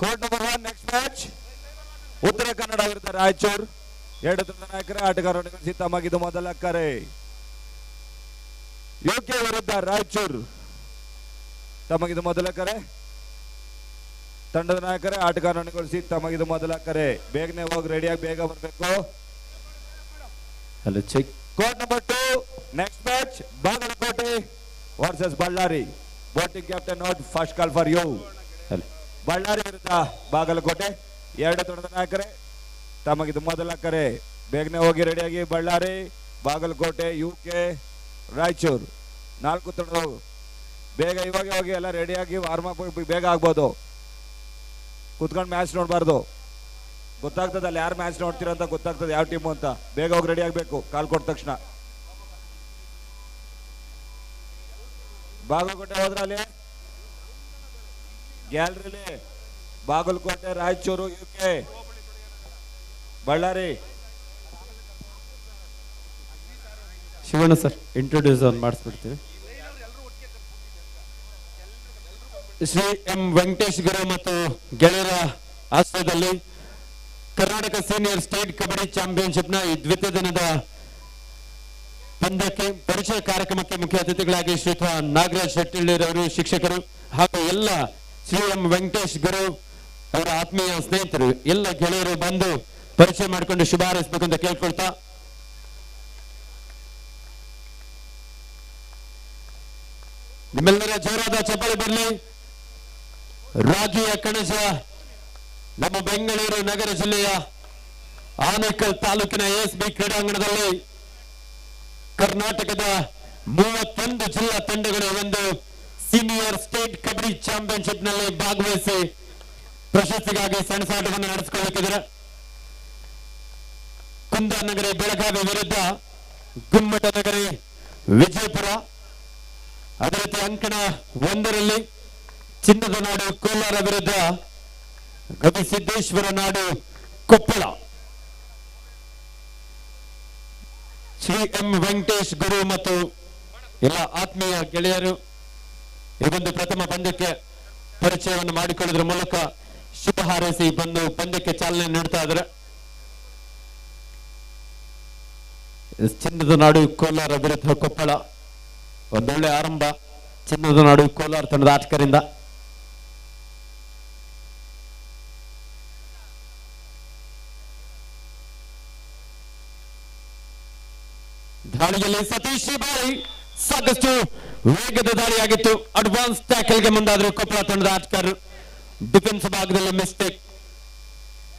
Court number 1 next match Uttara Kannada ವಿರುದ್ಧ ರಾಯಚೂರು. ಎರಡು ತಂಡದ ನಾಯಕರೇ ಆಟಗಾರರು ಸಿದ್ಧವಾಗಿದ್ದು ಮೊದಲ ಕರೆ. ಯುಕೆ ವಿರುದ್ಧ ರಾಯಚೂರು ತಮಗಿದು ಮೊದಲ ಕರೆ. ತಂಡದ ನಾಯಕರೇ ಆಟಗಾರರು ಸಿದ್ಧವಾಗಿದ್ದು ಮೊದಲ ಕರೆ. ಬೇಗನೆ ಹೋಗಿ ರೆಡಿಯಾಗಿ ಬೇಗ ಬರಬೇಕು. Check. Court number 2 next match Bagalkot versus Ballari. Boating captain note first call for you. Ballari ವಿರುದ್ಧ ಬಾಗಲಕೋಟೆ. ಎರಡು ತಂಡದ ನಾಯಕರೇ ತಮಗಿದು ಮೊದಲ ಕರೆ. ಬೇಗನೆ ಹೋಗಿ ರೆಡಿಯಾಗಿ. ಬಳ್ಳಾರಿ, ಬಾಗಲಕೋಟೆ, ಯುಕೆ, ರಾಯಚೂರು ನಾಲ್ಕು ತಂಡದವು ಬೇಗ ಇವಾಗ ಹೋಗಿ ಎಲ್ಲ ರೆಡಿಯಾಗಿ ವಾರ್ಮ್ ಅಪ್ ಬೇಗ ಆಗ್ಬೋದು. ಕುತ್ಕೊಂಡು ಮ್ಯಾಚ್ ನೋಡಬಾರ್ದು. ಗೊತ್ತಾಗ್ತದೆ ಅಲ್ಲಿ ಯಾರು ಮ್ಯಾಚ್ ನೋಡ್ತೀರ ಅಂತ ಗೊತ್ತಾಗ್ತದೆ ಯಾವ ಟೀಮು ಅಂತ. ಬೇಗ ಹೋಗಿ ರೆಡಿ ಆಗಬೇಕು ಕಾಲ್ ಕೊಟ್ಟ ತಕ್ಷಣ. ಬಾಗಲಕೋಟೆ ಹೋದ್ರ ಅಲ್ಲಿ ಗ್ಯಾಲರಿಲಿ Bagalkote, Raichur, UK, Ballari. Shivanna sir introduce ಮಾಡಿಸ್ಬಿಡ್ತೀವಿ. ಶ್ರೀ ಎಂ ವೆಂಕಟೇಶ್ ಗುರು ಮತ್ತು ಗೆಳೆಯರ ಆಶ್ರಯದಲ್ಲಿ Karnataka senior state kabaddi championship ನ ಈ ದ್ವಿತೀಯ ದಿನದ ಪಂದ್ಯಕ್ಕೆ ಪರಿಚಯ ಕಾರ್ಯಕ್ರಮಕ್ಕೆ ಮುಖ್ಯ ಅತಿಥಿಗಳಾಗಿ ಶ್ರೀಯುತ ನಾಗರಾಜ್ ಶೆಟ್ಟಿರವರು, ಶಿಕ್ಷಕರು ಹಾಗೂ ಎಲ್ಲ ಶ್ರೀ ಎಂ ವೆಂಕಟೇಶ್ ಗುರು ಅವರ ಆತ್ಮೀಯ ಸ್ನೇಹಿತರು ಎಲ್ಲ ಗೆಳೆಯರು ಬಂದು ಪರಿಚಯ ಮಾಡಿಕೊಂಡು ಶುಭ ಹಾರೈಸಬೇಕು ಅಂತ ಕೇಳ್ಕೊಳ್ತಾ, ನಿಮ್ಮೆಲ್ಲರ ಜೋರಾದ ಚಪ್ಪಾಳೆ ಬರಲಿ. ರಾಗಿಯ ಕಣಜ ನಮ್ಮ ಬೆಂಗಳೂರು ನಗರ ಜಿಲ್ಲೆಯ ಆನೇಕಲ್ ತಾಲೂಕಿನ ಎಸ್ಬಿ ಕ್ರೀಡಾಂಗಣದಲ್ಲಿ ಕರ್ನಾಟಕದ 31 ಜಿಲ್ಲಾ ತಂಡಗಳು ಒಂದು ಸೀನಿಯರ್ ಸ್ಟೇಟ್ ಕಬಡ್ಡಿ ಚಾಂಪಿಯನ್ಶಿಪ್ ನಲ್ಲಿ ಭಾಗವಹಿಸಿ ಪ್ರಶಸ್ತಿಗಾಗಿ ಸೆಣಸಾಟವನ್ನು ನಡೆಸಿಕೊಳ್ಳುತ್ತಿದ್ದಾರೆ. ಕುಂದಾನಗರಿ ಬೆಳಗಾವಿ ವಿರುದ್ಧ ಗುಮ್ಮಟನಗರಿ ವಿಜಯಪುರ. ಅದೇ ರೀತಿ ಅಂಕಣ 1ರಲ್ಲಿ ಚಿನ್ನದ ನಾಡು ಕೋಲಾರ ವಿರುದ್ಧ ಗವಿಸಿದ್ದೇಶ್ವರ ನಾಡು ಕೊಪ್ಪಳ. ಶ್ರೀ ಎಂ ವೆಂಕಟೇಶ್ ಗುರು ಮತ್ತು ಎಲ್ಲ ಆತ್ಮೀಯ ಗೆಳೆಯರು ಈ ಒಂದು ಪ್ರಥಮ ಪಂದ್ಯಕ್ಕೆ ಪರಿಚಯವನ್ನು ಮಾಡಿಕೊಳ್ಳುವುದರ ಮೂಲಕ ಶುಭ ಹಾರೈಸಿ ಬಂದು ಪಂದ್ಯಕ್ಕೆ ಚಾಲನೆ ನೀಡ್ತಾ ಇದ್ದಾರೆ. ಚಿನ್ನದ ನಾಡು ಕೋಲಾರ ವಿರುದ್ಧ ಕೊಪ್ಪಳ. ಒಂದೊಳ್ಳೆ ಆರಂಭ ಚಿನ್ನದ ನಾಡು ಕೋಲಾರ ತಂಡದ ಆಟಗಾರರಿಂದ. ದಾಳಿಯಲ್ಲಿ ಸತೀಶ್ ಬಾರಿ ಸಾಕಷ್ಟು ವೇಗದ ದಾಳಿಯಾಗಿತ್ತು. ಅಡ್ವಾನ್ಸ್ ಟ್ಯಾಕಲ್ಗೆ ಮುಂದಾದ್ರು ಕೊಪ್ಪಳ ತಂಡದ ಆಟಗಾರರು. ಡಿಫೆನ್ಸ್ ಭಾಗದಲ್ಲಿ ಮಿಸ್ಟೇಕ್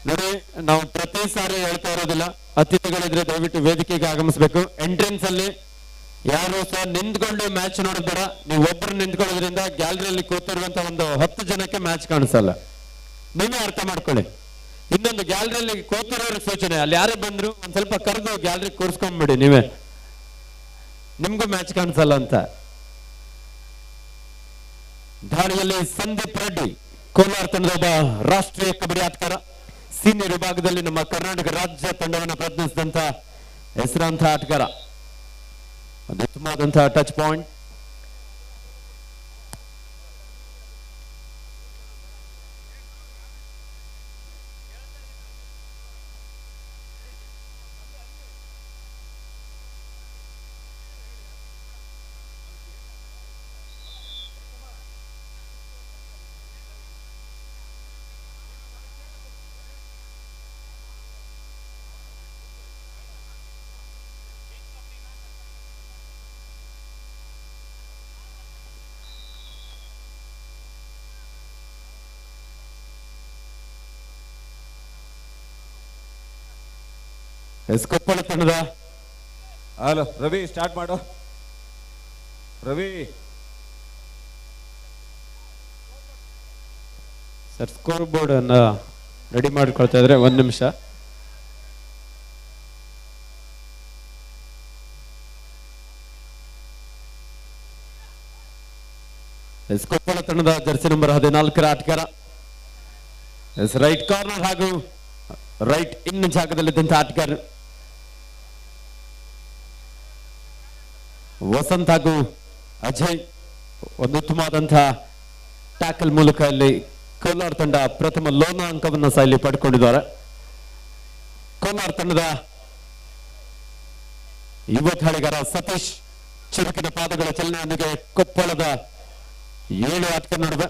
ನೋಡಿ. ನಾವು ಪ್ರತಿ ಸಾರಿ ಹೇಳ್ತಾ ಇರೋದಿಲ್ಲ, ಅತಿಥಿಗಳಿದ್ರೆ ದಯವಿಟ್ಟು ವೇದಿಕೆಗೆ ಆಗಮಿಸಬೇಕು. ಎಂಟ್ರೆನ್ಸ್ ಅಲ್ಲಿ ಯಾರು ಸಹ ನಿಂತ್ಕೊಂಡು ಮ್ಯಾಚ್ ನೋಡಿದ್ಬೇಡ. ನೀವು ಒಬ್ಬರು ನಿಂತ್ಕೊಳ್ಳೋದ್ರಿಂದ ಗ್ಯಾಲರಿಯಲ್ಲಿ ಕೂತಿರುವಂತ ಒಂದು 10 ಜನಕ್ಕೆ ಮ್ಯಾಚ್ ಕಾಣಿಸಲ್ಲ. ನೀವೇ ಅರ್ಥ ಮಾಡ್ಕೊಳ್ಳಿ. ಇನ್ನೊಂದು ಗ್ಯಾಲರಿಯಲ್ಲಿ ಕೂತಿರೋರಿಗೆ ಸೂಚನೆ, ಅಲ್ಲಿ ಯಾರೇ ಬಂದ್ರು ಒಂದ್ ಸ್ವಲ್ಪ ಕರೆದು ಗ್ಯಾಲರಿ ಕೂರಿಸ್ಕೊಂಡ್ಬಿಡಿ. ನೀವೇ ನಿಮ್ಗೂ ಮ್ಯಾಚ್ ಕಾಣಿಸಲ್ಲ ಅಂತ. ದಾಳಿಯಲ್ಲಿ ಸಂದೀಪ್ ರೆಡ್ಡಿ ಕೋಲಾರ ತಂಡದ ಒಬ್ಬ ರಾಷ್ಟ್ರೀಯ ಕಬಡ್ಡಿ ಆಟಗಾರ. ಸೀನಿಯರ್ ವಿಭಾಗದಲ್ಲಿ ನಮ್ಮ ಕರ್ನಾಟಕ ರಾಜ್ಯ ತಂಡವನ್ನು ಪ್ರತಿನಿಧಿಸಿದಂತ ಹೆಸರಾಂತ ಆಟಗಾರ. ಉತ್ತಮವಾದಂತಹ ಟಚ್ ಪಾಯಿಂಟ್. ಕೊಪ್ಪಳ ತಂಡದ ಹಲೋ ರವಿ, ಸ್ಟಾರ್ಟ್ ಮಾಡು ರವಿ. ಸರ್ ಸ್ಕೋರ್ ಬೋರ್ಡ್ ಅನ್ನ ರೆಡಿ ಮಾಡಿಕೊಳ್ತಾ ಇದ್ರೆ 1 ನಿಮಿಷ. ಕೊಪ್ಪಳ ತಂಡದ ಜರ್ಸಿ ನಂಬರ್ 14ರ ಆಟಗಾರ. ರೈಟ್ ಕಾರ್ನರ್ ಹಾಗೂ ರೈಟ್ ಇನ್ ಜಾಗದಲ್ಲಿದ್ದಂಥ ಆಟಗಾರ ವಸಂತ್ ಹಾಗೂ ಅಜಯ್ ಒಂದು ಉತ್ತಮವಾದಂತಹ ಟ್ಯಾಕಲ್ ಮೂಲಕ ಅಲ್ಲಿ ಕೋಲಾರ ತಂಡ ಪ್ರಥಮ ಲೋನ ಅಂಕವನ್ನು ಸಹ ಇಲ್ಲಿ ಪಡ್ಕೊಂಡಿದ್ದಾರೆ. ಕೋಲಾರ ತಂಡದ ಯುವ ದಾಳಿಗಾರ ಸತೀಶ್ ಚುರುಕಿನ ಪಾದಗಳ ಚಲನೆಯೊಂದಿಗೆ ಕೊಪ್ಪಳದ 7 ಆಟಗಾರರ ನಡುವೆ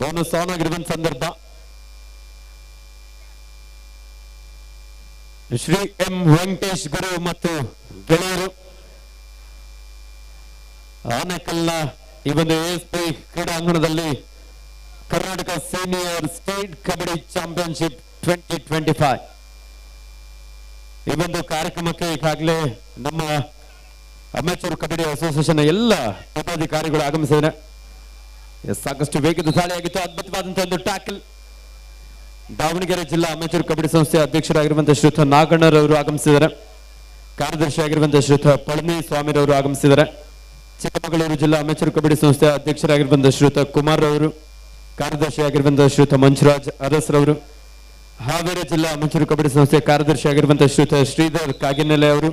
ಬೋನಸ್ ಆನ್ ಆಗಿರುವಂತ ಸಂದರ್ಭ. ಶ್ರೀ ಎಂ ವೆಂಕಟೇಶ್ ಗುರು ಮತ್ತು ಗೆಳೆಯರು ಆನೇಕಲ್ನ ಈ ಒಂದು ಎಎಸ್ಪಿ ಕ್ರೀಡಾಂಗಣದಲ್ಲಿ Karnataka senior state kabaddi championship 2025 ಈ ಒಂದು ಕಾರ್ಯಕ್ರಮಕ್ಕೆ ಈಗಾಗಲೇ ನಮ್ಮ ಅಮೆಚೂರ್ ಕಬಡ್ಡಿ ಅಸೋಸಿಯೇಷನ್ ಎಲ್ಲ ಪದಾಧಿಕಾರಿಗಳು ಆಗಮಿಸಿದ್ದಾರೆ. ಸಾಕಷ್ಟು ವೇಗದ ದಾಳಿಯಾಗಿತ್ತು. ಅದ್ಭುತವಾದಂತಹ ಒಂದು ಟ್ಯಾಕಲ್. ದಾವಣಗೆರೆ ಜಿಲ್ಲಾ ಅಮೆಚೂರ್ ಕಬಡ್ಡಿ ಸಂಸ್ಥೆ ಅಧ್ಯಕ್ಷರಾಗಿರುವಂತಹ ಶ್ರೀಯುತ ನಾಗಣ್ಣರವರು ಆಗಮಿಸಿದ್ದಾರೆ. ಕಾರ್ಯದರ್ಶಿ ಆಗಿರುವಂತಹ ಶ್ರೀಯುತ ಪಳನಿ ಸ್ವಾಮಿರವರು ಆಗಮಿಸಿದ್ದಾರೆ. ಚಿಕ್ಕಮಗಳೂರು ಜಿಲ್ಲಾ ಅಮೆಚೂರ್ ಕಬಡ್ಡಿ ಸಂಸ್ಥೆ ಅಧ್ಯಕ್ಷರಾಗಿರುವಂತಹ ಶ್ರೀಯುತ ಕುಮಾರ್ ಅವರು, ಕಾರ್ಯದರ್ಶಿ ಆಗಿರುವಂತಹ ಶ್ರೀಯುತ ಮಂಜುರಾಜ್ ಅರಸ್ರವರು, ಹಾವೇರಿ ಜಿಲ್ಲಾ ಅಮೆಚೂರ್ ಕಬಡ್ಡಿ ಸಂಸ್ಥೆ ಕಾರ್ಯದರ್ಶಿ ಆಗಿರುವಂತಹ ಶ್ರೀಯುತ ಶ್ರೀಧರ್ ಕಾಗಿನೆಲೆ ಅವರು,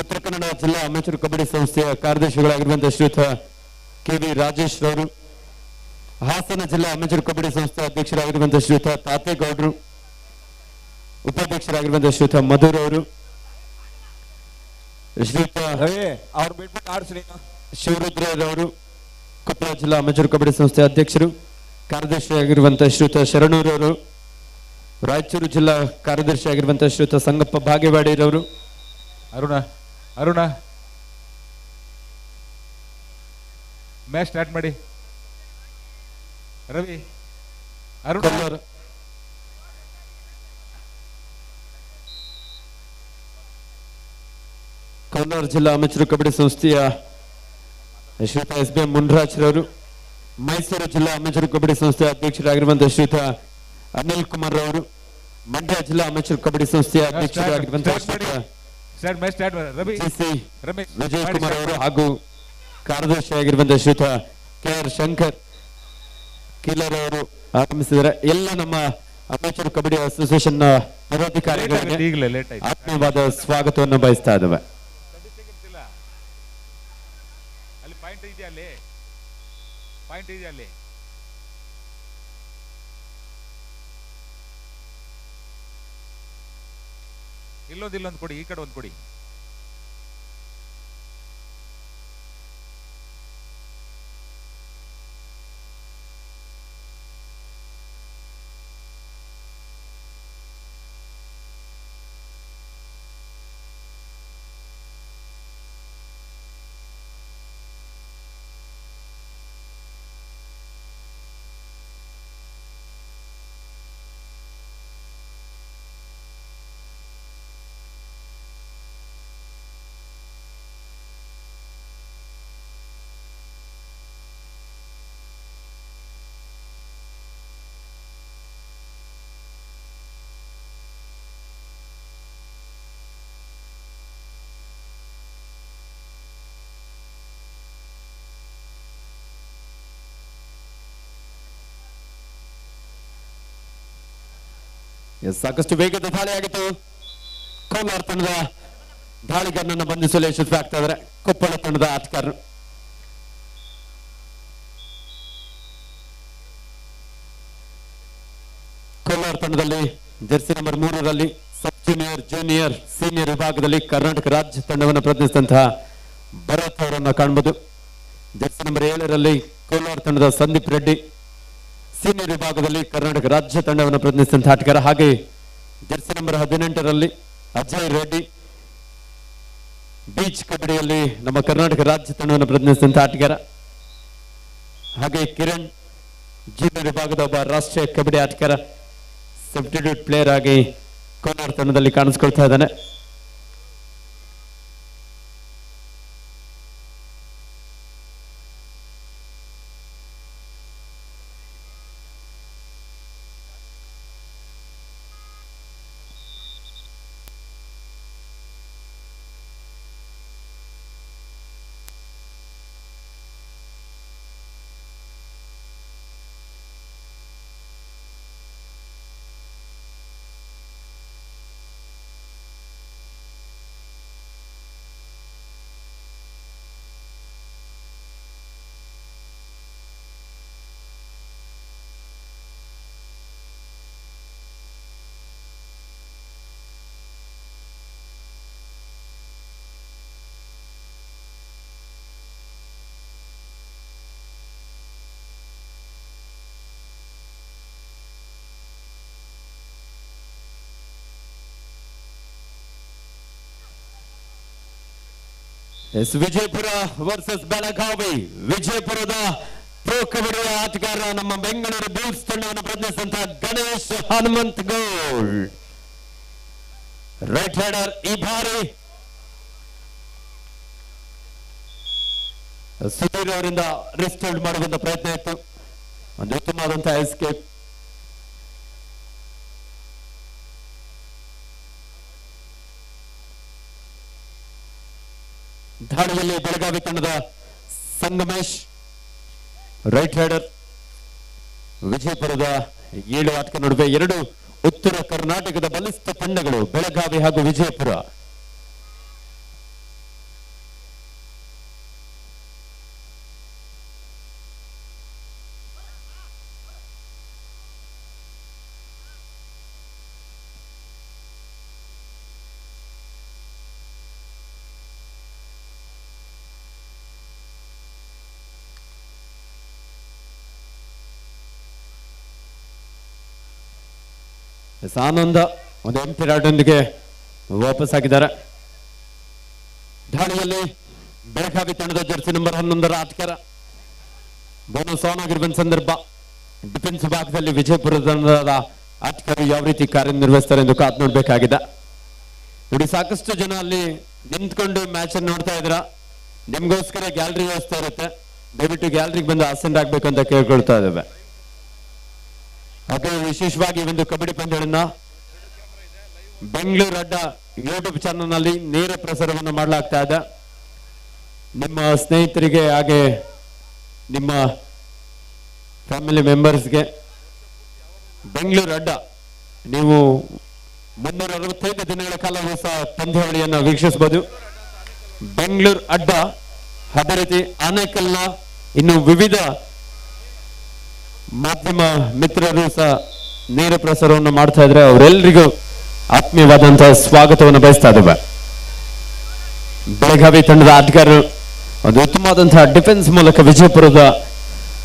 ಉತ್ತರ ಕನ್ನಡ ಜಿಲ್ಲಾ ಅಮೆಚೂರ್ ಕಬಡ್ಡಿ ಸಂಸ್ಥೆಯ ಕಾರ್ಯದರ್ಶಿಗಳಾಗಿರುವಂತಹ ಶ್ರೀಯುತ ಕೆವಿ ರಾಜೇಶ್ ರವರು, ಹಾಸನ ಜಿಲ್ಲಾ ಅಮೆಚೂರ್ ಕಬಡ್ಡಿ ಸಂಸ್ಥೆ ಅಧ್ಯಕ್ಷರಾಗಿರುವಂತಹ ಶ್ರೀಯುತ ತಾತೇಗೌಡರು, ಉಪಾಧ್ಯಕ್ಷರಾಗಿರುವಂತಹ ಶ್ರೀಯುತ ಮಧುರ್ ಅವರು, ಶ್ರೀಯುತ ಅವ್ರು ಬಿಟ್ಬಿಟ್ಟು ಆಡ್ಸ್ರಿ. ಶಿವರುದ್ರರವರು, ಕೊಪ್ಪಳ ಜಿಲ್ಲಾ ಅಮೆಚೂರ್ ಕಬಡ್ಡಿ ಸಂಸ್ಥೆ ಅಧ್ಯಕ್ಷರು, ಕಾರ್ಯದರ್ಶಿಯಾಗಿರುವಂತಹ ಶ್ರೀಯುತ ಶರಣೂರವರು, ರಾಯಚೂರು ಜಿಲ್ಲಾ ಕಾರ್ಯದರ್ಶಿ ಆಗಿರುವಂತಹ ಶ್ರೀಯುತ ಸಂಗಪ್ಪ ಭಾಗೇವಾಡಿರವರು, ಅರುಣ ಮ್ಯಾಚ್ ಸ್ಟಾರ್ಟ್ ಮಾಡಿ. ರವಿ ಕೋಲಾರ ಜಿಲ್ಲಾ ಅಮೆಚೂರ್ ಕಬಡ್ಡಿ ಸಂಸ್ಥೆಯ ಶ್ರೀಯುತ ಎಸ್ ಬಿ ಮುನ್ರಾಜ್ರವರು, ಮೈಸೂರು ಜಿಲ್ಲಾ ಅಮೆಚೂರ್ ಕಬಡ್ಡಿ ಸಂಸ್ಥೆಯ ಅಧ್ಯಕ್ಷರಾಗಿರುವಂತಹ ಶ್ರೀಯುತ ಅನಿಲ್ ಕುಮಾರ್ ಅವರು, ಮಂಡ್ಯ ಜಿಲ್ಲಾ ಅಮೆಚೂರ್ ಕಬಡ್ಡಿ ಸಂಸ್ಥೆಯ ಅಧ್ಯಕ್ಷರಾಗಿರುವಂತಹ ವಿಜಯ್ ಕುಮಾರ್ ಅವರು ಹಾಗೂ ಕಾರ್ಯದರ್ಶಿಯಾಗಿರುವಂತಹ ಶ್ರೀಯುತ ಕೆ ಆರ್ ಶಂಕರ್ ಕೀಲರ್ ಅವರು ಆಗಮಿಸಿದ್ದಾರೆ. ಎಲ್ಲ ನಮ್ಮ ಅಮೆಚೂರ್ ಕಬಡ್ಡಿ ಅಸೋಸಿಯೇಷನ್ ಪದಾಧಿಕಾರಿಗಳಿಗೆ ಆತ್ಮೀಯವಾದ ಸ್ವಾಗತವನ್ನು ಬಯಸ್ತಾ ಇದ್ದೇವೆ. ಇಲ್ಲೊಂದು ಕೊಡಿ, ಈ ಕಡೆ ಒಂದು ಕೊಡಿ. ಸಾಕಷ್ಟು ವೇಗದ ದಾಳಿಯಾಗಿತ್ತು. ಕೋಲಾರ ತಂಡದ ದಾಳಿಗಾರನನ್ನು ಬಂಧಿಸಲು ಯಶಸ್ವಿ ಆಗ್ತಾ ಇದ್ದಾರೆ ಕೊಪ್ಪಳ ತಂಡದ ಆಟಗಾರರು. ಕೋಲಾರ ತಂಡದಲ್ಲಿ ಜೆರ್ಸಿ ನಂಬರ್ 3ರಲ್ಲಿ ಸಬ್ ಜೂನಿಯರ್, ಜೂನಿಯರ್, ಸೀನಿಯರ್ ವಿಭಾಗದಲ್ಲಿ ಕರ್ನಾಟಕ ರಾಜ್ಯ ತಂಡವನ್ನು ಪ್ರತಿನಿಧಿಸಿದಂತಹ ಭರತ್ ಅವರನ್ನು ಕಾಣಬಹುದು. ಜೆರ್ಸಿ ನಂಬರ್ 7ರಲ್ಲಿ ಕೋಲಾರ ತಂಡದ ಸಂದೀಪ್ ರೆಡ್ಡಿ, ಸೀನಿಯರ್ ವಿಭಾಗದಲ್ಲಿ ಕರ್ನಾಟಕ ರಾಜ್ಯ ತಂಡವನ್ನು ಪ್ರತಿನಿಧಿಸಿದಂತಹ ಆಟಗಾರ. ಹಾಗೆ ಜೆರ್ಸಿ ನಂಬರ್ 18ರಲ್ಲಿ ಅಜಯ್ ರೆಡ್ಡಿ, ಬೀಚ್ ಕಬಡ್ಡಿಯಲ್ಲಿ ನಮ್ಮ ಕರ್ನಾಟಕ ರಾಜ್ಯ ತಂಡವನ್ನು ಪ್ರತಿನಿಧಿಸಿದಂತಹ ಆಟಗಾರ. ಹಾಗೆ ಕಿರಣ್ ಜೂನಿಯರ್ ವಿಭಾಗದ ಒಬ್ಬ ರಾಷ್ಟ್ರೀಯ ಕಬಡ್ಡಿ ಆಟಗಾರ, ಸಬ್ಸ್ಟಿಟ್ಯೂಟ್ ಪ್ಲೇಯರ್ ಆಗಿ ಕೋಲಾರ ತಂಡದಲ್ಲಿ ಕಾಣಿಸ್ಕೊಳ್ತಾ ಇದ್ದಾನೆ. Yes Vijayapura versus Belagavi. ವಿಜಯಪುರದ ಪ್ರೋ ಕಬಡ್ಡಿಯ ಆಟಗಾರ ನಮ್ಮ ಬೆಂಗಳೂರು ಬುಲ್ಸ್ ತಂಡವನ್ನು ಪ್ರತಿನಿಧಿಸಿದಂತಹ ಗಣೇಶ್ ಹನುಮಂತ್ ಗೌಡ್. ರೈಟ್ ಹ್ಯಾಂಡರ್ ಈ ಬಾರಿ ಸುಧೀರ್ ಅವರಿಂದ ರಿಸ್ಟ್ ಹೋಲ್ಡ್ ಮಾಡುವಂತ ಪ್ರಯತ್ನ ಇತ್ತು. ಒಂದು ಉತ್ತಮವಾದಂತಹ ಎಸ್ಕೇಪ್. ದಾಳಿಯಲ್ಲಿ ಬೆಳಗಾವಿ ತಂಡದ ಸಂಗಮೇಶ್ ರೈಟ್ ಹ್ಯಾಂಡರ್. ವಿಜಯಪುರದ 7 ಆಟಗಾರರ ನಡುವೆ 2 ಉತ್ತರ ಕರ್ನಾಟಕದ ಬಲಿಷ್ಠ ತಂಡಗಳು ಬೆಳಗಾವಿ ಹಾಗೂ ವಿಜಯಪುರ. ಆನಂದ ಒಂದು ಎಂಟಿ ರಾಡೊಂದಿಗೆ ವಾಪಸ್ ಆಗಿದ್ದಾರೆ. ದಾಳಿಯಲ್ಲಿ ಬೆಳಗಾವಿ ತಂಡದ ಜರ್ಸಿ ನಂಬರ್ 11 ಆಟಗಾರ ಬೋನಸ್ ಆನ್ ಆಗಿರುವ ಸಂದರ್ಭ. ಡಿಫೆನ್ಸ್ ಭಾಗದಲ್ಲಿ ವಿಜಯಪುರ ತಂಡದ ಆಟಗಾರರು ಯಾವ ರೀತಿ ಕಾರ್ಯನಿರ್ವಹಿಸ್ತಾರೆ ಎಂದು ಕಾದು ನೋಡ್ಬೇಕಾಗಿದೆ. ನೋಡಿ, ಸಾಕಷ್ಟು ಜನ ಅಲ್ಲಿ ನಿಂತ್ಕೊಂಡು ಮ್ಯಾಚ್ ಅನ್ನು ನೋಡ್ತಾ ಇದ್ರ. ನಿಮ್ಗೋಸ್ಕರ ಗ್ಯಾಲರಿ ವ್ಯವಸ್ಥೆ ಇರುತ್ತೆ, ದಯವಿಟ್ಟು ಗ್ಯಾಲರಿಗೆ ಬಂದು ಅಸೆಂಡ್ ಆಗ್ಬೇಕು ಅಂತ ಕೇಳ್ಕೊಳ್ತಾ ಇದ್ದೇವೆ. ಹಾಗೆ ವಿಶೇಷವಾಗಿ ಒಂದು ಕಬಡ್ಡಿ ಪಂದ್ಯಗಳನ್ನ ಬೆಂಗಳೂರು ಅಡ್ಡ ಯೂಟ್ಯೂಬ್ ಚಾನಲ್ ನಲ್ಲಿ ನೇರ ಪ್ರಸಾರವನ್ನು ಮಾಡಲಾಗ್ತಾ ಇದೆ. ನಿಮ್ಮ ಸ್ನೇಹಿತರಿಗೆ ಹಾಗೆ ನಿಮ್ಮ ಫ್ಯಾಮಿಲಿ ಮೆಂಬರ್ಸ್ಗೆ ಬೆಂಗಳೂರು ಅಡ್ಡ ನೀವು 365 ದಿನಗಳ ಕಾಲ ಹೊಸ ಪಂದ್ಯಾವಳಿಯನ್ನು ವೀಕ್ಷಿಸಬಹುದು. ಬೆಂಗಳೂರು ಅಡ್ಡ ಅದೇ ರೀತಿ ಆನೇಕಲ್ನ ಇನ್ನು ವಿವಿಧ ಮಾಧ್ಯಮ ಮಿತ್ರರು ಸಹ ನೇರ ಪ್ರಸಾರವನ್ನು ಮಾಡ್ತಾ ಇದ್ರೆ ಅವರೆಲ್ಲರಿಗೂ ಆತ್ಮೀಯವಾದಂತಹ ಸ್ವಾಗತವನ್ನು ಬಯಸ್ತಾ ಇದ್ದೇವೆ. ಬೆಳಗಾವಿ ತಂಡದ ಆಟಗಾರರು ಒಂದು ಉತ್ತಮವಾದಂತಹ ಡಿಫೆನ್ಸ್ ಮೂಲಕ ವಿಜಯಪುರದ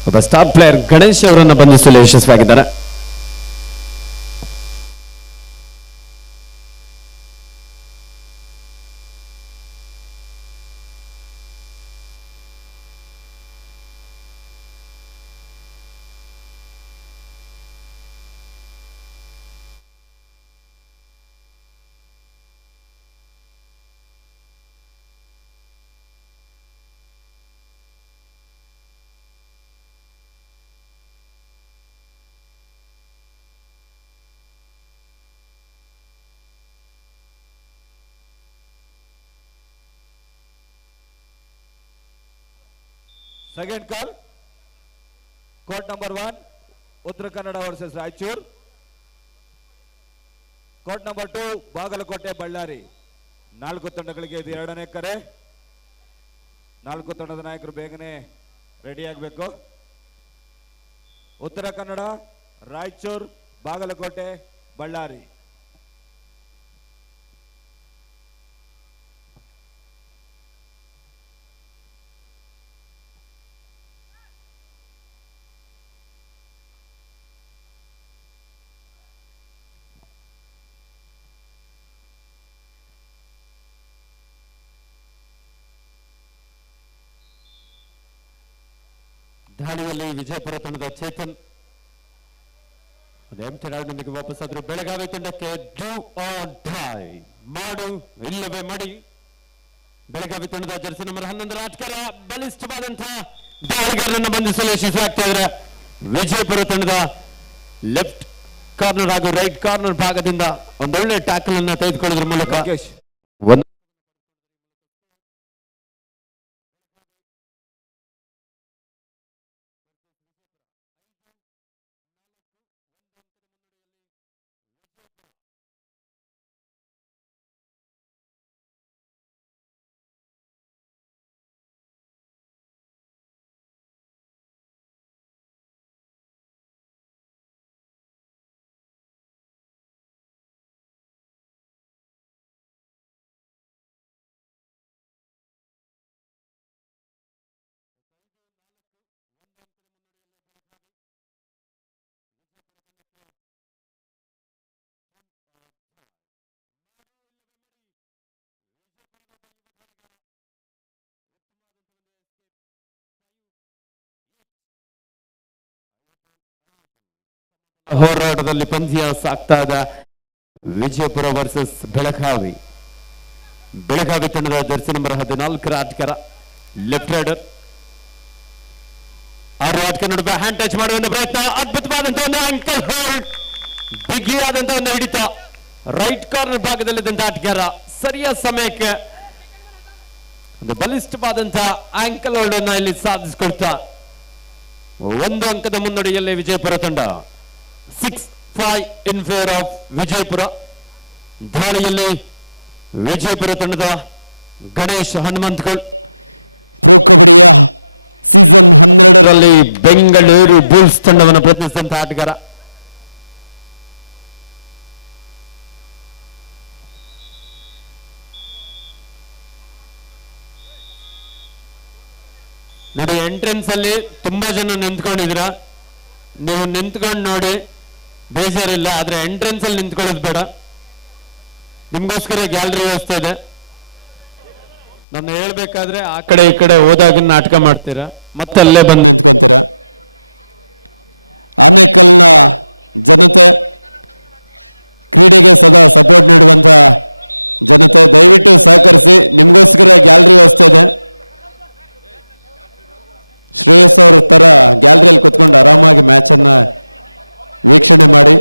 ಒಬ್ಬ ಸ್ಟಾರ್ ಪ್ಲೇಯರ್ ಗಣೇಶ್ ಅವರನ್ನು ಬಂಧಿಸಲು ಯಶಸ್ವಿಯಾಗಿದ್ದಾರೆ. Second call, court number 1, Uttara Kannada versus Raichur. Court number 2, Bagalakote Ballari. 4 ತಂಡಗಳಿಗೆ ಇದು ಎರಡನೇ ಕರೆ. 4 ತಂಡದ ನಾಯಕರು ಬೇಗನೆ ರೆಡಿ ಆಗಬೇಕು. ಉತ್ತರ ಕನ್ನಡ, ರಾಯಚೂರು, ಬಾಗಲಕೋಟೆ, ಬಳ್ಳಾರಿ. ದಾಳಿಯಲ್ಲಿ ವಿಜಯಪುರ ತಂಡದ ಚೇತನ್ ಎಂಟಿ ರಾಡ್ನೊಂದಿಗೆ ವಾಪಸ್ ಆದ್ರು. ಬೆಳಗಾವಿ ತಂಡಕ್ಕೆ ಡೂ ಆರ್ ಡೈ, ಮಾಡು ಇಲ್ಲವೇ ಮಡಿ. ಬೆಳಗಾವಿ ತಂಡದ ಜರ್ಸಿ ನಂಬರ್ 11 ಆಟಗಾರ ಬಲಿಷ್ಠವಾದಂತಹ ದಾಳಿಗಾರರನ್ನು ಬಂಧಿಸಲು ಯಶಸ್ವಿಯಾಗ್ತಾ ಇದ್ದಾರೆ. ವಿಜಯಪುರ ತಂಡದ ಲೆಫ್ಟ್ ಕಾರ್ನರ್ ಹಾಗೂ ರೈಟ್ ಕಾರ್ನರ್ ಭಾಗದಿಂದ ಒಂದೊಳ್ಳೆ ಟ್ಯಾಕಲ್ ಅನ್ನ ತೆಗೆದುಕೊಳ್ಳೋದ್ರ ಮೂಲಕ ಹೋರಾಟದಲ್ಲಿ ಪಂದ್ಯ ಸಾಗ್ತಾ ಇದೆ. ವಿಜಯಪುರ ವರ್ಸಸ್ ಬೆಳಗಾವಿ. ಬೆಳಗಾವಿ ತಂಡದ ಜರ್ಸಿ ನಂಬರ್ 14 ಆಟಗಾರ ಲೆಫ್ಟ್ ರೈಡರ್. ಆರು ಆಟಗಾರ ನಡುವೆ ಹ್ಯಾಂಡ್ ಟಚ್ ಮಾಡುವಂತ ಪ್ರಯತ್ನ, ಅದ್ಭುತವಾದಂತಹ ಒಂದು ಆಂಕಲ್ ಹೋಲ್ಡ್, ಬಿಗಿಯಾದಂತಹ ಒಂದು ಹಿಡಿತ. ರೈಟ್ ಕಾರ್ನರ್ ಭಾಗದಲ್ಲಿದ್ದಂತಹ ಆಟಗಾರ ಸರಿಯಾದ ಸಮಯಕ್ಕೆ ಒಂದು ಬಲಿಷ್ಠವಾದಂತಹ ಆಂಕಲ್ ಹೋಲ್ಡ್ ಅನ್ನ ಇಲ್ಲಿ ಸಾಧಿಸಿಕೊಳ್ತಾ ಒಂದು ಅಂಕದ ಮುನ್ನಡೆಯಲ್ಲಿ ವಿಜಯಪುರ ತಂಡ 6-5 ಇನ್ ಫೇವರ್ ಆಫ್ ವಿಜಯಪುರ. ದಾಳಿಯಲ್ಲಿ ವಿಜಯಪುರ ತಂಡದ ಗಣೇಶ್ ಹನುಮಂತಗೌಡ್ ಪ್ರೊ ಕಬಡ್ಡಿಯ ಸೀಸನ್ 12ರಲ್ಲಿ ಬೆಂಗಳೂರು ಬುಲ್ಸ್ ತಂಡವನ್ನು ಪ್ರತಿನಿಧಿಸಿದಂತಹ ಆಟಗಾರ. ನೋಡಿ, ಎಂಟ್ರೆನ್ಸ್ ಅಲ್ಲಿ ತುಂಬಾ ಜನ ನಿಂತ್ಕೊಂಡಿದ್ದೀರಾ. ನೀವು ನಿಂತ್ಕೊಂಡು ನೋಡಿ, ಬೇಜಾರಿಲ್ಲ. ಆದ್ರೆ ಎಂಟ್ರೆನ್ಸ್ ಅಲ್ಲಿ ನಿಂತ್ಕೊಳ್ಳೋದು ಬೇಡ. ನಿಮ್ಗೋಸ್ಕರ ಗ್ಯಾಲರಿ ವ್ಯವಸ್ಥೆ ಇದೆ. ನಾನು ಹೇಳ್ಬೇಕಾದ್ರೆ ಆ ಕಡೆ ಈ ಕಡೆ ಹೋದಾಗ ನಾಟಕ ಮಾಡ್ತೀರಾ, ಮತ್ತೆ ಅಲ್ಲೇ ಬಂದು ನಿಂತ್ಕೊಂತೀರಾ. ಆನೇಕಲ್ನ ಜನತೆ, ಕ್ರೀಡೆಗೆ ಸದಾ ಸಪೋರ್ಟ್ ನೀಡುವಂತ ಜನತೆ, ದಯವಿಟ್ಟು ಸಹಕರಿಸಿ. ನಿಮ್ಗೋಸ್ಕರ ಗ್ಯಾಲರಿ ವ್ಯವಸ್ಥೆ ಇದೆ. ಶ್ರೇಯಸ್ ಅವ್ರ ತರ ಗ್ಯಾಲರಿಯಲ್ಲಿ ಕುತ್ಕೊಂಡು ಆರಾಮಾಗಿ ಮ್ಯಾಚ್ ಅನ್ನ ವೀಕ್ಷಣೆ ಮಾಡಿ.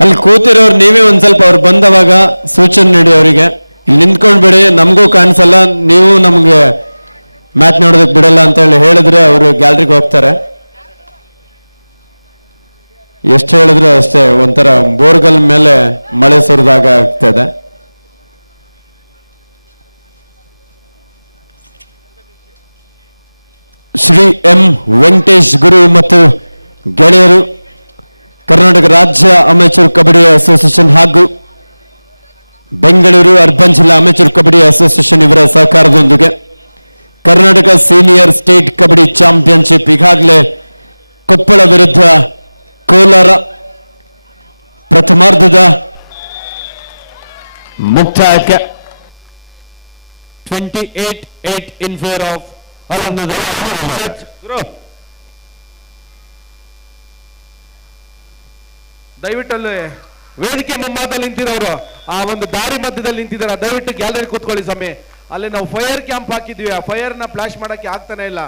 ಅಲ್ಲಿ ಕೂತಿರೋರು ನೀವೇ ಒಂದ್ ಸ್ವಲ್ಪ ಅವ್ರು ಬಂದವಾಗ ಸೂಚನೆ ನೀಡಿ ಅವರಿಗೆ. ಇಲ್ಲಿ ನಿಂತ್ಕೊಂಡ್ಬಿಡಿ, ನಮಗೂ ಕಾಣಿಸಲ್ಲ, ನೀವು ನಮ್ಗೆ ಮ್ಯಾಚ್ ನೋಡೋದಕ್ಕೆ ಬಿಡಲ್ಲ ಅಂತ ಹೇಳಿದ್ರೆ ಅವರು ಗ್ಯಾಲರಿಗೆ ಹೋಗ್ತಾರೆ. ಎಷ್ಟು ಹೇಳಿದ್ರು ಅಷ್ಟೇ, ಒಂಥರ ಬೋರ್ಗಲ್ ಮೇಲೆ ಮಳೆ ಸುರಿದಾಗ ಆಗ್ತದೆ. ಶ್ರೀ ಎಂ ವೆಂಕಟೇಶ್ ಗುರು ಮತ್ತು ಗೆಳೆಯರು, ಕರ್ನಾಟಕ ರಾಜ್ಯ ಅಮೆಚೂರ್ ಕಬಡ್ಡಿ ಅಸೋಸಿಯೇಷನ್ ಹಾಗೂ ಬೆಂಗಳೂರು ಅರ್ಬನ್ ಜಿಲ್ಲಾ ಅಮೆಚೂರ್ ಕಬಡ್ಡಿ ಅಸೋಸಿಯೇಷನ್ ಇವರ ಸಹಕಾರದೊಂದಿಗೆ Karnataka senior state kabaddi championship ಈಗಾಗಲೇ ಕೊಪ್ಪಳ ವಿರುದ್ಧ ಕೋಲಾರ ಪ್ರಥಮಾರ್ಧದ ಮುಕ್ತಾಯಕ್ಕೆ 28-8 ಇನ್ ಫೇವರ್ ಆಫ್ ದಯವಿಟ್ಟು ಅಲ್ಲಿ ವೇದಿಕೆ ಮುಂಭಾಗದಲ್ಲಿ ನಿಂತಿರೋರು ಆ ಒಂದು ದಾರಿ ಮಧ್ಯದಲ್ಲಿ ನಿಂತಿದ್ದಾರೆ. ದಯವಿಟ್ಟು ಗ್ಯಾಲರಿ ಕೂತ್ಕೊಳ್ಳಿ ಸಮಯ. ಅಲ್ಲಿ ನಾವು ಫೈರ್ ಕ್ಯಾಂಪ್ ಹಾಕಿದ್ವಿ, ಆ ಫೈರ್ ನ ಫ್ಲಾಶ್ ಮಾಡಕ್ಕೆ ಆಗ್ತಾನೆ ಇಲ್ಲ.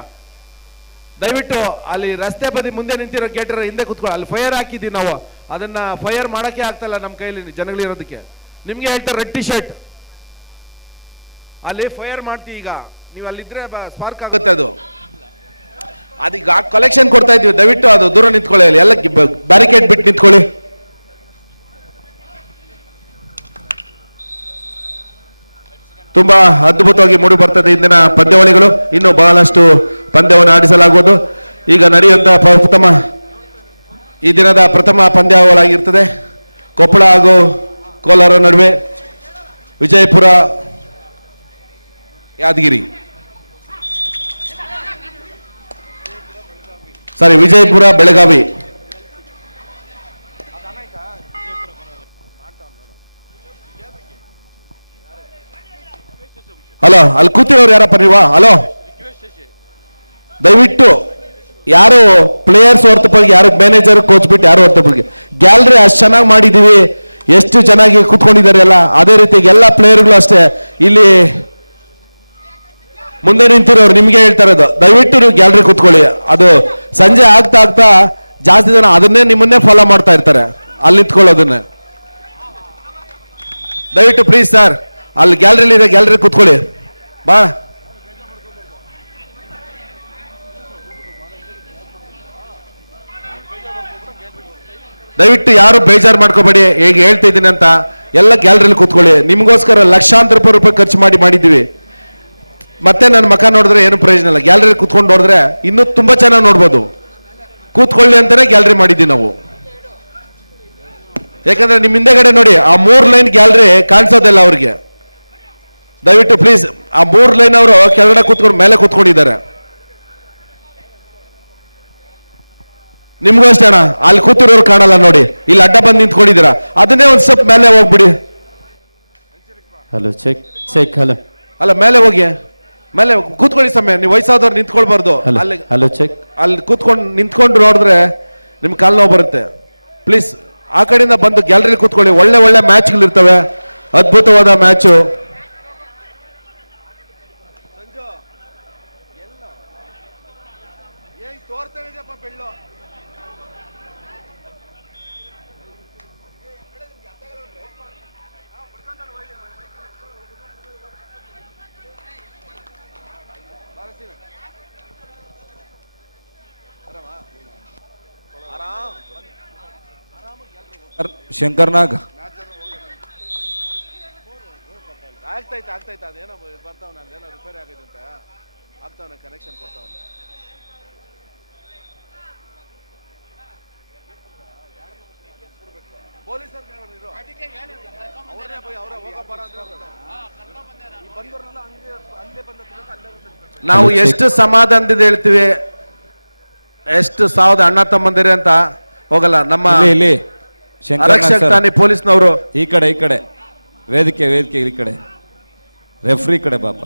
ದಯವಿಟ್ಟು ಅಲ್ಲಿ ರಸ್ತೆ ಬದಿ ಮುಂದೆ ನಿಂತಿರೋ ಗೇಟರ್ ಹಿಂದೆ ಕೂತ್ಕೊಳ್ಳಿ. ಅಲ್ಲಿ ಫೈರ್ ಹಾಕಿದ್ವಿ ನಾವು, ಅದನ್ನ ಫೈರ್ ಮಾಡಕ್ಕೆ ಆಗ್ತಾ ಇಲ್ಲ ನಮ್ಮ ಕೈಯಲ್ಲಿ ಜನಗಳಿರೋದಕ್ಕೆ. ನಿಮ್ಗೆ ಹೇಳ್ತಾರೆ ರೆಡ್ ಟಿ ಶರ್ಟ್ ಅಲ್ಲಿ ಫೈರ್ ಮಾಡ್ತೀವಿ. ಈಗ ನೀವು ಅಲ್ಲಿದ್ರೆ ಸ್ಪಾರ್ಕ್ ಆಗುತ್ತೆ. ಅದು ಅದೀಗ ಕಲೆಕ್ಷನ್ ಕೊಡ್ತಾ ಇದೀವಿ. ದಯವಿಟ್ಟು ಅದು ದೂರ ನಿಂತ್ಕೊಳ್ಳಿ, ಅಲ್ಲಿ ಎಲ್ಲ ಬ್ಯಾರಿಕೇಡ್ ಬಿಟ್ಟು ನಿಂತ್ಕೊಳ್ಳಿ. ತುಂಬಾ ಅದ್ಭುತವಾಗಿ ಮೂಡಿ ಬರ್ತದೆ ಇಂದಿನ ಪಂದ್ಯಾವಳಿಗಳು. ಇನ್ನು ಬಹಳಷ್ಟು ಪಂದ್ಯವನ್ನು ಆಡಿಸಲಾಗುವುದು. ಈಗ ನಡೆಯುವಂತಹ ಈ ದಿನದ ಪ್ರಥಮ ಪಂದ್ಯಾವಳಿಯಾಗಿರ್ತದೆ. ಕೊಪ್ಪಳ ಹಾಗೂ ಕೋಲಾರ ನಡುವೆ ವಿಜಯಪುರ ಯಾದಗಿರಿ, ಸಾರಿ ವಿಜಯಪುರ ಬೆಳಗಾವಿ. ಹಲೋ, ಅಲ್ಲಿ ಕೂತಿರೋರು ಯಾರಪ್ಪ ನೀವಾ? ಹಲೋ, ದಯವಿಟ್ಟು ಯಾರು ಪ್ಲೇಯರ್ಸ್ ಹೊರತುಪಡಿಗೆ, ಯಾರು ಮ್ಯಾನೇಜರ್ ಕೋಚ್ ಬಿಟ್ಟು ಯಾರು ಹೊರತುಪಡಿಗೆ ಗ್ಯಾಲರಿ ಅಷ್ಟು ಚೆನ್ನಾಗಿ ಮಾಡಿದೀವಿ. ಎಷ್ಟು ಚೆನ್ನಾಗಿ ಕೂತ್ಕೊಂಡಿದ್ದಾರೆ ಎಲ್ಲ, ಅದೇ ರೀತಿ ಎಲ್ಲ ಪ್ಲೇಯರ್ಗಳು ಅಷ್ಟೇ. ಇಲ್ಲಿ ಮುಂದೆ ನಿಂತಿರೋರು ನಿಮ್ಗೆ ಹೇಳ್ತಾ ಇರೋದು, ದಯವಿಟ್ಟು ನೀವು ಗ್ಯಾಲರಿ ಕೂತ್ಕೊಳ್ಳಿ. ಅದು ಸಂಜೆ ಆಗ್ತಾ ಆಗ್ತಾ ಜಾಸ್ತಿ ಜನ ಅದನ್ನೇ ನಿಮ್ಮನ್ನೇ ಫಾಲೋ ಮಾಡ್ತಾ ಇರ್ತಾರೆ, ಅಲ್ಲಿ ನಿಂತ್ಕೊಳ್ಳೋದನ್ನ. ದಯವಿಟ್ಟು ಪ್ಲೀಸ್ ಸರ್, ಅಲ್ಲಿ ಗ್ಯಾಲರಿ ಇದೆ, ಗ್ಯಾಲರಿ ಕೂತ್ಕೊಳ್ಳಿ. ಬಾ, ದಯವಿಟ್ಟು ಯಾರು ಬೇಜಾರು ಮಾಡ್ಕೋಬೇಡಿ. ಹೇಗೆ ಹೇಳ್ತಾ ಇದ್ದೀನಿ ಅಂತ, ಎಲ್ಲ ಗ್ಯಾಲರಿಲಿ ಕೂತ್ಕೊಳ್ಳಿ. ನಿಮ್ಗೋಸ್ಕರ ಲಕ್ಷಾಂತರ ರೂಪಾಯಿ ಖರ್ಚು ಮಾಡಿದ್ದೀವಿ. ಮತ್ತೆ ನನ್ನ ಮಕ ನೋಡಿದ್ರೆ ಏನು ಪ್ರಯೋಜನ ಇಲ್ಲ. ಗ್ಯಾಲರಿ ಕೂತ್ಕೊಂಡು ನೋಡಿದ್ರೆ ಇನ್ನೂ ತುಂಬಾ ಚೆನ್ನಾಗಿ ನೋಡ್ಬೋದು. ಕೂತ್ಕೊಳ್ಳಿ ಅಂತಾನೆ ಗ್ಯಾಲರಿ ಮಾಡಿದ್ವಿ ನಾವು. ಯಾಕಂದ್ರೆ ನಿಮ್ ಹಿಂದೆಗಡೆ ನೋಡಿ, ಆ 3 ಲೈನ್ ಗ್ಯಾಲರಿ ಕಾಣಿಸೋದಿಲ್ಲ ಅವ್ರಿಗೆ. ದಯವಿಟ್ಟು ಪ್ಲೀಸ್, ಆ 3 ಲೈನ್ ಅವರು ಕೆಳಗಡೆ ಕೂತ್ಕೊಂಡು ಮೇಲೆ ಕೂತ್ಕೊಂಡಿದ್ದಾರೆ. ನಿಮ್ಗೂ ಅಷ್ಟೇ ಅಣ್ಣ, ಅಲ್ಲಿ ಕೂತಿರೋರು ಕಾಣಲ್ಲ ನೋಡಿ, ಇಲ್ಲಿ ಅಡ್ಡ ಬಂದು ನಿಂತ್ಕೊಂಡಿದ್ದೀರಾ, ಅದನ್ನೇ ಒಂದ್ ಸ್ವಲ್ಪ ಮೇಲೆ ಹೋಗ್ಬಿಡಿ. Hello, check check. ಹಲೋ, ಅಲ್ಲ ಮೇಲೆ ಹೋಗಿ, ಮೇಲೆ ಕೂತ್ಕೊಳ್ಳಿ ಸಮಯ. ನೀವು ವಯಸ್ಸಾದವ್ರು ನಿಂತ್ಕೊಳ್ಬಾರ್ದು. ಅಲ್ಲಿ ಹಲೋ ಚೆಕ್. ಅಲ್ಲಿ ನಿಂತ್ಕೊಂಡು ನೋಡಿದ್ರೆ ನಿಮ್ ಕಾಲ್ ನೋವು ಬರುತ್ತೆ. ಪ್ಲೀಸ್ ಆ ಕಡೆಯಿಂದ ಬಂದು ಗ್ಯಾಲರಿ ಕೂತ್ಕೊಳ್ಳಿ. ಒಳ್ಳೆ ಒಳ್ಳೆ ಮ್ಯಾಚ್ಗಳಿರ್ತವೆ, ಅದ್ಭುತವಾದ ಮ್ಯಾಚು. ಶಂಕರ್ ನಾಗ್ ಆಗ್ತೈತೆ ಅದೇನೋ ಬರ್ತಾವನ ಅದೇನೋ ರಿಪೇರಿ ಆಗಿದೆ ಅಂತ ಆಗ್ತಾವನೆ, ಕನೆಕ್ಷನ್ ಕೊಡ್ತಾವನೆ. ನಾವು ಎಷ್ಟು ಸಮಾಧಾನದಿಂದ ಹೇಳ್ತೀವಿ, ಎಷ್ಟು ಸಾವಿರದ ಅಣ್ಣ ತಮ್ಮಂದಿರಿ ಅಂತ ಹೋಗಲ್ಲ. ನಮ್ಮ ಇಲ್ಲಿ ಶಂಕರ್ ನಾಗ್ ಆರಕ್ಷಕ ಸರ್. ಠಾಣೆ ಪೊಲೀಸ್ನವರು ಈ ಕಡೆ ವೇದಿಕೆ ಈ ಕಡೆ ರೆಫ್ರಿ ಕಡೆ ಪಾಪ.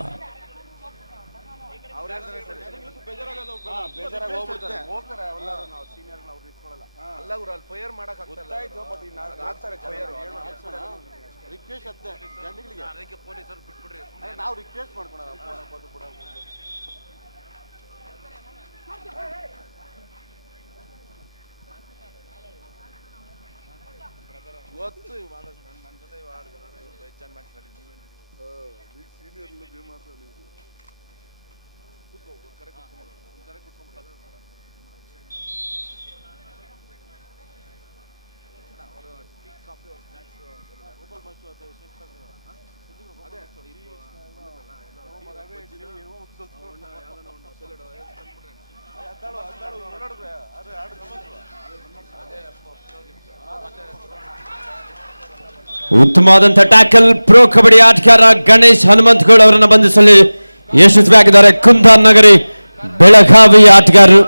ಉತ್ತಮವಾದಂತಹ ಟ್ಯಾಕಲ್ ಪ್ರೋ ಕಬಡ್ಡಿ ಆಟಗಾರ ಗಣೇಶ್ ಹನುಮಂತಗೌಡ ಅವರನ್ನ ಬಂಧಿಸಲು ಯಶಸ್ವಿಯಾಗಿದ್ದಾರೆ ಕುಂದಾನ್ ನಗರಿ ಬೆಳಗಾವಿ ಆಟಗಾರರು.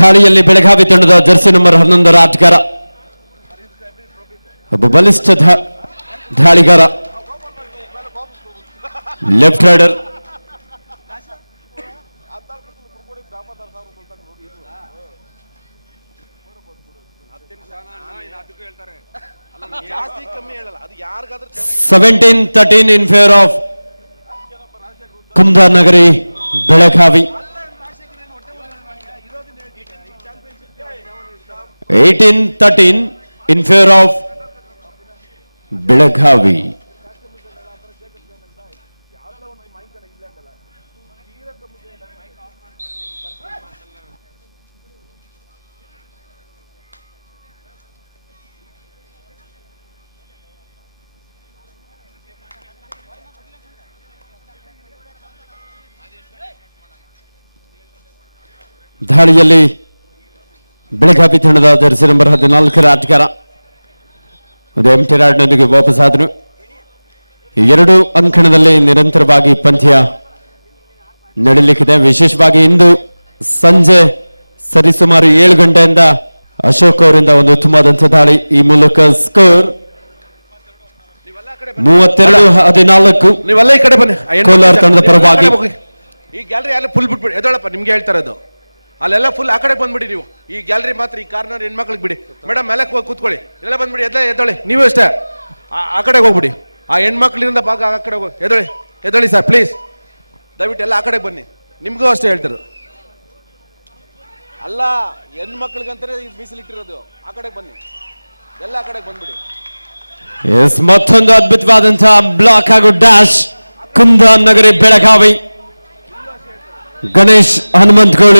ದಾಳಿಯಲ್ಲಿ ಬೆಳಗಾವಿ ತಂಡದ ಜರ್ಸಿ ನಂಬರ್ 11 ಆಟಗಾರ, ಒಬ್ಬ ಬಲಿಷ್ಠ ದಾಳಿಗಾರ, ಲೆಫ್ಟ್ ರೈಡರ್. ಜಾಸ್ತಿ ಕಮ್ಮಿ ಹೇಳಲ್ಲ, ಅದು ಯಾರಿಗಾದ್ರೂ 17-13 in favor of ಕುಂದಾನ್ ನಗರಿ Belagavi. 18-13 in favor of Belagavi. ದಾಳಿಯಲ್ಲಿ ಬೆಳಗಾವಿ ತಂಡದ ಜರ್ಸಿ ನಂಬರ್ 14 ಆಟಗಾರ ಒಂದು ಎಂಟಿ ರಾಡ್ನೊಂದಿಗೆ ವಾಪಸ್ಸಾದರು. 2 ಅಂಕಣದಲ್ಲಿ ನಿರಂತರವಾಗಿ ಪಂದ್ಯ ನಡೀಲಿಕ್ಕಿದೆ. ವಿಶೇಷವಾಗಿ ಇಂದು ಸಂಜೆ ಸರಿಸುಮಾರು 7 ಗಂಟೆಯಿಂದ ಅಶೋಕ್ ಅವರಿಂದ ಒಂದು ಉತ್ತಮವಾದಂತಹ ದಾಳಿ. ಈ ಮೂಲಕ ಸ್ಕೋರ್ 32-14 ನೀವೆಲ್ಲ ಈ ಕಡೆ ಬನ್ನಿ. ಕೋಲಾರ ತಂಡದ ಪರವಾಗಿ. ಈ ಗ್ಯಾಲರಿ ಎಲ್ಲ ಫುಲ್ ಬಿಟ್ಬಿಡಿ, ಎದೊಳಪ್ಪ ನಿಮ್ಗೆ ಹೇಳ್ತಾ ಇರೋದು. ಅಲ್ಲೆಲ್ಲ ಫುಲ್ ಆ ಕಡೆ ಬಂದ್ಬಿಡಿ ನೀವು. ಈ ಗ್ಯಾಲರಿ ಮಾತ್ರ ಈ ಕಾರ್ನರ್ ಹೆಣ್ಮಕ್ಳಿಗೆ ಬಿಡಿ. ಮೇಡಮ್ ಮೇಲೆ ಕೂತ್ಕೊಳ್ಳಿ, ಎಲ್ಲ ಬಂದ್ಬಿಡಿ, ಎದ್ದೊಳಿ ನೀವು ಅಷ್ಟೇ ಆ ಕಡೆಗೆ ಹೋಗ್ಬಿಡಿ. ಆ ಹೆಣ್ಮಕ್ಳಿಂದ ಭಾಗ ಆ ಕಡೆ ಹೋಗಿ ಎದ್ದೊಳಿ ಸರ್ ಪ್ಲೀಸ್, ದಯವಿಟ್ಟು ಎಲ್ಲ ಆ ಕಡೆ ಬನ್ನಿ. ನಿಮ್ಗೂ ಅಷ್ಟೇ ಹೇಳ್ತಿರು, ಅಲ್ಲ ಹೆಣ್ಮಕ್ಳಿಗಂತಾನೆ ಮೀಸಲಿಟ್ಟಿರೋದು. ಆ ಕಡೆಗೆ ಬನ್ನಿ, ಎಲ್ಲ ಆ ಕಡೆಗೆ ಬಂದ್ಬಿಡಿ. ಎಸ್, ಮತ್ತೊಂದು ಅದ್ಭುತವಾದಂತಹ ಬ್ಲಾಕ್ ಹಾಗೂ ಡ್ಯಾಶ್ ಕುಂದಾನ್ ನಗರಿ ಬೆಳಗಾವಿ. ಗಣೇಶ್ ಹನುಮಂತಗೌಡ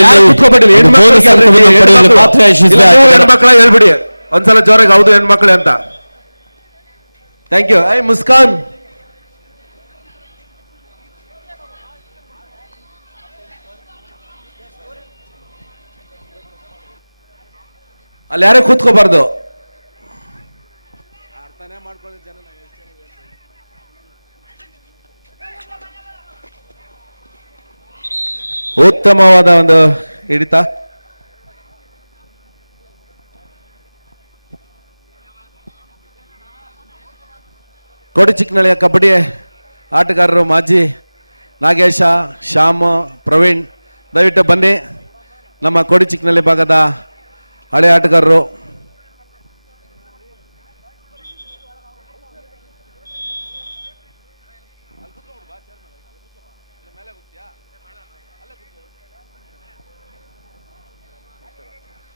ಹೆಣ್ಮಕ್ಳ ಹೇಳ್ಬಿಡಿ ಒಂದ್ಸಲ ಜೋರಾಗಿ, ಹೌದು ಹೆಣ್ಮಕ್ಳೆ ಅಂತ. Thank you. ಐ ಮುಸ್ಕಾನ್, ಅಲ್ಲಿ ಯಾರೇ ಕೂತ್ಕೋಬಾರ್ದು. ಅರ್ಥನೇ ಮಾಡ್ಕೊಳ್ಳಿ ಜನ. ಉತ್ತಮವಾದ ಒಂದು ಹಿಡಿತ. ಕೋಟಿಚಿಕ್ಕನಹಳ್ಳಿಯ ಕಬಡ್ಡಿ ಆಟಗಾರರು ಮಾಜಿ ನಾಗೇಶ, ಶ್ಯಾಮ್, ಪ್ರವೀಣ್ ದಯವಿಟ್ಟು ಬನ್ನಿ. ನಮ್ಮ ಕೊಡಿ ಚಿಕ್ಕನಳ್ಳಿ ಭಾಗದ ಹಳೆ ಆಟಗಾರರು.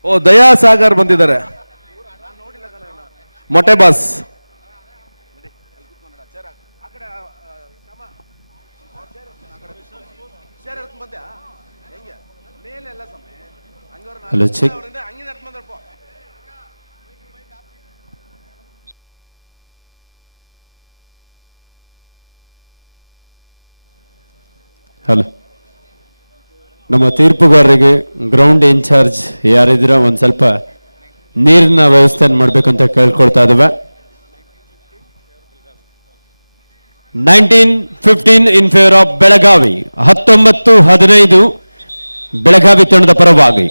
ಓ ದಯಾ ಸಾಗರ್ ಬಂದಿದ್ದಾರೆ. ಮೊಟ್ಟೆ ಬಾಸ್ ಹಲೋ ಚೆಕ್. ಹಲೋ, ನಮ್ಮ ತೀರ್ಪುಗಾರರಿಗೆ ಗ್ರೌಂಡ್ ಇನ್ಚಾರ್ಜ್ ಯಾರಿದ್ದೀರಾ ಒಂದ್ ಸ್ವಲ್ಪ ನೀರಿನ ವ್ಯವಸ್ಥೆ ಮಾಡ್ಬೇಕಂತ ಕೇಳ್ಕೊಳ್ತಾ ಇದ್ದೇವೆ. 19-15 ಇನ್ ಫೇವರ್ ಆಫ್ ಬೆಳಗಾವಿ. 19-15 ಬೆಳಗಾವಿ ತಂಡದ ಪರವಾಗಿ.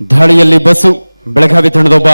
ದಾಳಿಯಲ್ಲಿ ಬಸ್ಸು ಬೆಳಗಾವಿ ತಂಡದೊಬ್ಬ.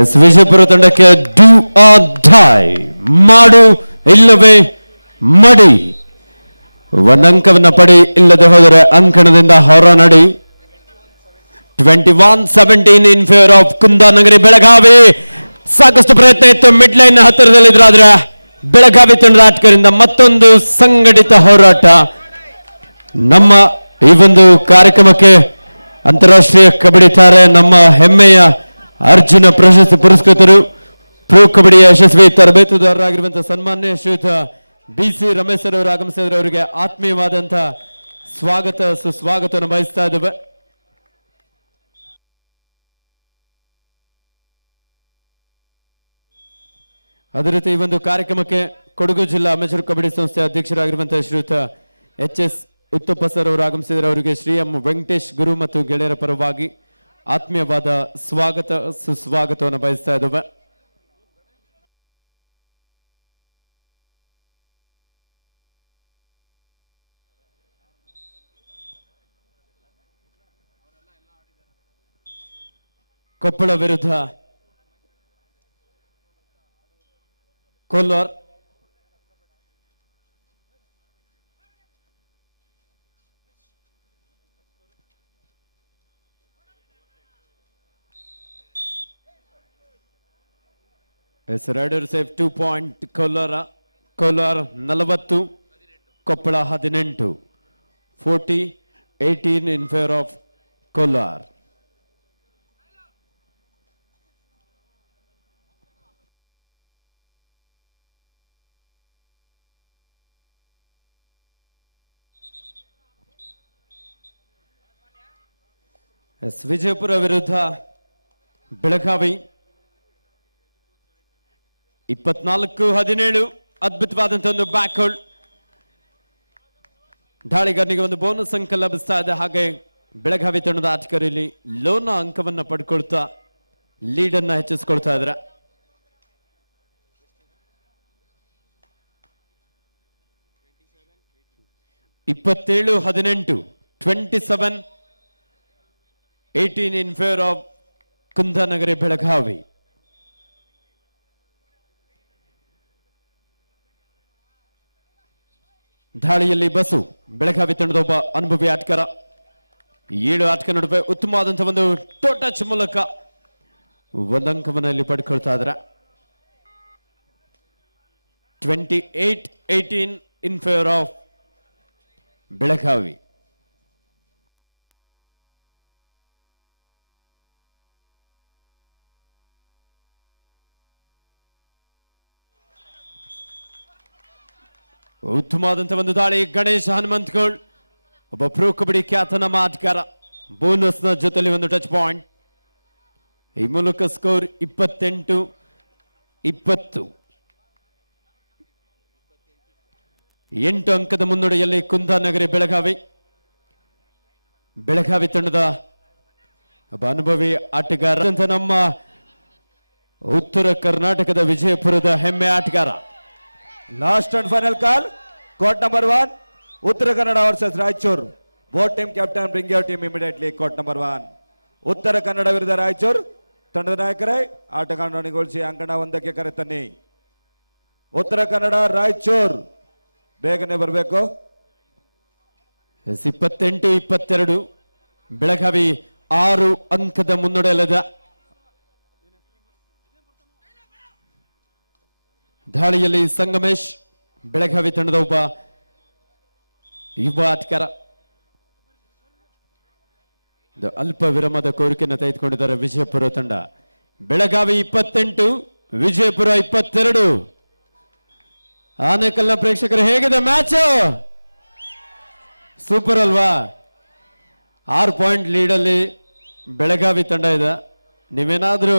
ಎಸ್ ವಿಜಯಪುರ ತಂಡಕ್ಕೆ ಡೂ ಆರ್ ಡೈ, ಮಾಡು ಇಲ್ಲವೇ ಮಡಿ. ಒಂದಂಕವನ್ನ ಪಡಿ, ಇಲ್ಲದೆ ಹೋದರೆ ಅಂಕಣದಿಂದ ಹೊರ ನಡಿ. 21-17 ಇನ್ ಫೇವರ್ ಆಫ್ ಕುಂದಾನಗರಿ ಬೆಳಗಾವಿ. ಸಾಕಷ್ಟು ಪ್ರಯತ್ನ ಇತ್ತು, ಮಿಡ್ ಲೈನ್ ಹತ್ತಿರದಲ್ಲಿದ್ರು, ಆದ್ರೆ ಬೆಳಗಾವಿ ತಂಡದ ಆಟಗಾರರಿಂದ ಮತ್ತೊಂದು ಸಂಘಟಿತ ಹೋರಾಟ. ನಮ್ಮ ಈ ಒಂದು ಕಾರ್ಯಕ್ರಮಕ್ಕೆ ಅಂತಾರಾಷ್ಟ್ರೀಯ ಕಬಡ್ಡಿ ತಾರೆ, ನಮ್ಮ ಹೆಮ್ಮೆಯ ಅರ್ಜುನ ಪ್ರಶಸ್ತಿ ಪುರಸ್ಕೃತರು, ಪ್ರೊ ಕಬಡ್ಡಿಯ ಯಶಸ್ವಿ ತರಬೇತುದಾರರಾಗಿರುವಂತಹ ಸನ್ಮಾನ್ಯ ಶ್ರೀಯುತ BC ರಮೇಶ್ ಅವರು ಆಗಮಿಸಿದರೆ ಅವರಿಗೆ ಆತ್ಮೀಯವಾದಂತಹ ಸ್ವಾಗತ ಸುಸ್ವಾಗತವನ್ನು ಬಯಸ್ತಾ ಇದ್ದೇವೆ. ಅದೇ ರೀತಿ ಈ ಒಂದು ಕಾರ್ಯಕ್ರಮಕ್ಕೆ ಕೊಡಗು ಜಿಲ್ಲಾ ಅಮೆಚೂರ್ ಕಬಡ್ಡಿ ಸಂಸ್ಥೆ ಅಧ್ಯಕ್ಷರಾಗಿರುವಂತಹ ಶ್ರೀಯುತ HS ಉತ್ತಪ್ಪ ಸರ್ ಅವರು ಆಗಮಿಸಿದರೆ ಅವರಿಗೆ ಶ್ರೀ ಎಂ ವೆಂಕಟೇಶ್ ಗುರು ಮತ್ತು ಗೆಳೆಯರ ಪರವಾಗಿ ಆತ್ಮೀಯವಾದ ಸ್ವಾಗತ ಸುಸ್ವಾಗತವನ್ನು ಬಯಸ್ತಾ ಇದ್ದೇವೆ. ಕೊಪ್ಪಳ ವಿರುದ್ಧ Kolar. Raider safe 2 point Kolar. Kolar 40, Koppal 18. 40-18 in favour of Kolar. Yes Vijayapura ವಿರುದ್ಧ ಬೆಳಗಾವಿ 24-17 ಅದ್ಭುತವಾದಂತಹ ಒಂದು ಬ್ಯಾಕ್ ಹೋಲ್ಡ್. ದಾಳಿಗಾರನಿಗೆ ಒಂದು ಬೋನಸ್ ಅಂಕ ಲಭಿಸ್ತಾ ಇದೆ. ಹಾಗೆ ಬೆಳಗಾವಿ ತಂಡದ ಆಟಗಾರರು ಇಲ್ಲಿ ಲೋನ ಅಂಕವನ್ನ ಪಡ್ಕೊಳ್ತಾ ಲೀಡ್ ಅನ್ನ ಹೆಚ್ಚಿಸ್ಕೊಳ್ತಾ ಇದ್ದಾರೆ. ಇಪ್ಪತ್ತೇಳು 17 27-18 ಇನ್ ಫೇವರ್ ಆಫ್ ಕುಂದಾನಗರಿ ಬೆಳಗಾವಿ. ದಾಳಿಯಲ್ಲಿ ಬಸು ಬೆಳಗಾವಿ ತಂಡದ ಒಬ್ಬ ಅನುಭವಿ ಆಟಗಾರ. 7 ಆಟಗಾರ ನಡುವೆ ಉತ್ತಮವಾದಂತಹ ಒಂದು ಟಚ್ ಮೂಲಕ ಒಂದು ಅಂಕವನ್ನು ಇಲ್ಲಿ ಪಡ್ಕೊಳ್ತಾ ಇದ್ದಾರೆ. 28-18 ಇನ್ ಫೇವರ್ ಆಫ್ ಬೆಳಗಾವಿ. ಉತ್ತಮವಾದಂತಹ ಒಂದು ದಾಳಿ. ಗಣೇಶ್ ಹನುಮಂತಗೌಡ್ ಒಬ್ಬ ಪ್ರೋ ಕಬಡ್ಡಿ ಖ್ಯಾತ ನಮ್ಮ ಆಟಗಾರ. ಬೋನಸ್ ನ ಜೊತೆಲಿ ಒಂದು ಟಚ್ ಪಾಯಿಂಟ್. ಈ ಮೂಲಕ ಸ್ಕೋರ್ 28-20. 8 ಅಂಕದ ಮುನ್ನಡೆಯಲ್ಲಿ ಕುಂದಾನಗರಿ ಬೆಳಗಾವಿ. ಬೆಳಗಾವಿ ತಂಡದ ಒಬ್ಬ ಅನುಭವಿ ಆಟಗಾರ ನಮ್ಮ ಉತ್ತರ ಕರ್ನಾಟಕದ ವಿಜಯಪುರದ ಹೆಮ್ಮೆ ಆಟಗಾರ. Last and final call, court number 1, Uttara Kannada versus Raichur. Both team captain bring your team immediately. Court number 1 Uttara Kannada ವಿರುದ್ಧ ರಾಯಚೂರು. ತಂಡದ ನಾಯಕರೇ ಆಟಗಾರನಿಗೊಳಿಸಿ ಅಂಕಣ 1ಕ್ಕೆ ಕರೆತನ್ನಿ. ಉತ್ತರ ಕನ್ನಡ ರಾಯಚೂರು ಬೇಗನೆ ಬರಬೇಕು. 28-22 ಬೆಳಗಾವಿ 6 ಅಂಕದ ಮುನ್ನಡೆಯಲ್ಲಿದೆ. ದಾಳಿಯಲ್ಲಿ ಸಂಗಮೇಶ್ ಬೆಳಗಾವಿ ತಂಡದ ಒಬ್ಬ ಯುವ ಆಟಗಾರ. ಅಲ್ಪ ವಿರಾಮದ ಕೋರಿಕೆಯನ್ನು ತೆಗೆದುಕೊಂಡಿದ್ದಾರೆ ವಿಜಯಪುರ ತಂಡ. ಬೆಳಗಾವಿ 28, ವಿಜಯಪುರ 22. ಆನೇಕಲ್ನ ಪ್ರೇಕ್ಷಕರು ಹೇಗಿದೆ ಮ್ಯಾಚ್? ಸೂಪರ್ ಅಲ್ವಾ? 6 ಪಾಯಿಂಟ್ ಲೀಡ್ ಅಲ್ಲಿ ಬೆಳಗಾವಿ ತಂಡ ಇದೆ. ನೀವೇನಾದ್ರೂ